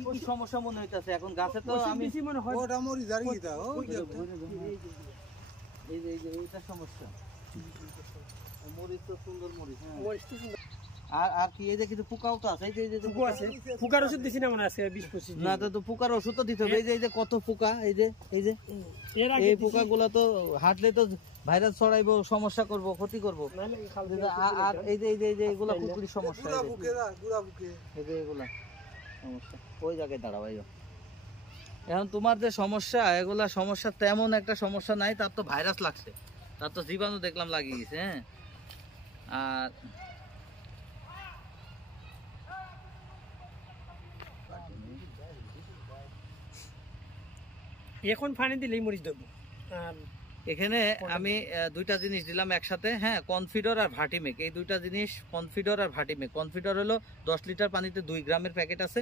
কি কি সমস্যা মনে হইতাছে এখন গাছে তো আমি মনে হয় ওটা মরি জারি দিতা ও এই যে এইটা সমস্যা মরিচ তো সুন্দর মরিচ হ্যাঁ মরিচ তো সুন্দর আর কি এই যে কিছু পোকাও তো আছে এই যে পোকা আছে পোকার ওষুধ দিছি না মনে আছে 20-25 না তো পোকার ওষুধ তো দিতে হবে এই যে কত পোকা এই যে এই পোকাগুলো তো হাঁটলে তো ভাইরাস ছড়াইবো সমস্যা করব ক্ষতি করব আর এই যে এগুলা কুকুরি সমস্যা এই যে এগুলা সমস্যা ওই জায়গায় দাঁড়াও এই এখন তোমার যে সমস্যা এগুলা সমস্যা তেমন একটা সমস্যা নাই তার তো ভাইরাস লাগছে তার তো জীবাণু দেখলাম লাগিয়ে গেছে হ্যাঁ আর এখন পানি দিলেই মরিচ দেবো এখানে আমি দুইটা জিনিস দিলাম একসাথে হ্যাঁ কনফিডর আর ভার্টিমেক এই দুইটা জিনিস কনফিডর আর ভার্টিমেক কনফিডর হলো 10 লিটার পানিতে 2 গ্রামের প্যাকেট আছে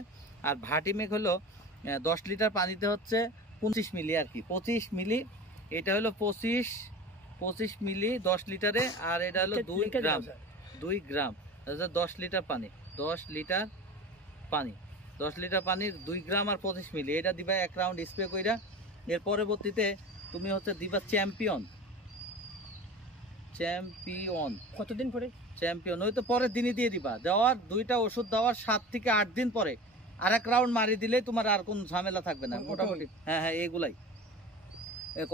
আর ভার্টিমেক হলো 10 লিটার পানিতে হচ্ছে 25 মিলি আর কি 25 মিলি এটা হলো 25 মিলি 10 লিটারে আর এটা হলো 2 গ্রাম 10 লিটার পানি 10 লিটার পানির 2 গ্রাম আর 25 মিলি এটা দিবা এক রাউন্ড স্প্রে কইরা এর পরবর্তীতে তুমি হচ্ছে দিবা চ্যাম্পিয়ন কতদিন পরে চ্যাম্পিয়ন ওই তো পরের দিনই দিয়ে দিবা দেওয়ার দুইটা ওষুধ দেওয়ার 7 থেকে 8 দিন পরে আরেক রাউন্ড মারি দিলেই তোমার আর কোন ঝামেলা থাকবে না মোটামুটি হ্যাঁ এইগুলাই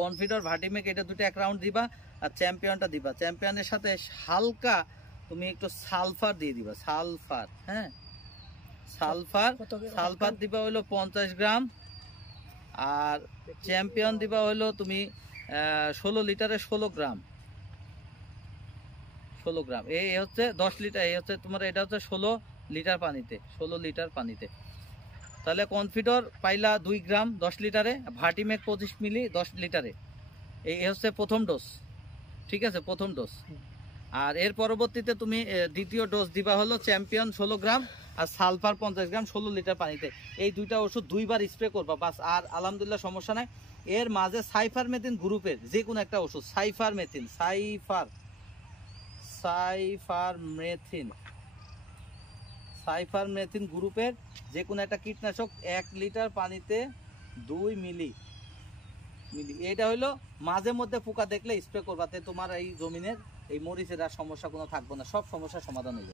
কনফিডর ভার্টিমেক এটা দুটো এক রাউন্ড দিবা আর চ্যাম্পিয়নটা দিবা চ্যাম্পিয়নের সাথে হালকা তুমি একটু সালফার দিয়ে দিবা সালফার হ্যাঁ সালফার দিবা হলো 50 গ্রাম আর চ্যাম্পিয়ন দিবা হলো তুমি 16 লিটারে 16 গ্রাম এই হচ্ছে 10 লিটার এই হচ্ছে তোমার এটা হচ্ছে 16 লিটার পানিতে তাহলে কনফিডর পাইলা 2 গ্রাম 10 লিটারে ভার্টিমেক 25 মিলি 10 লিটারে এই হচ্ছে প্রথম ডোজ ঠিক আছে প্রথম ডোজ আর এর পরবর্তীতে তুমি দ্বিতীয় ডোজ দিবা হলো চ্যাম্পিয়ন 16 গ্রাম আর সালফার 50 গ্রাম 16 লিটার পানিতে এই দুইটা ওষুধ 2 বার স্প্রে করবা বাস আর আলহামদুলিল্লাহ সমস্যা নাই এর মাঝে সাইফারমেথিন গ্রুপের যে কোনো একটা ওষুধ সাইফারমেথিন গ্রুপের যে কোনো একটা কীটনাশক 1 লিটার পানিতে 2 মিলি এটা হলো মাঝে মধ্যে পোকা দেখলে স্প্রে করবা তোমার এই জমিনের এই মরিচের আর সমস্যা কোনো থাকবে না সব সমস্যার সমাধান হয়ে যাবে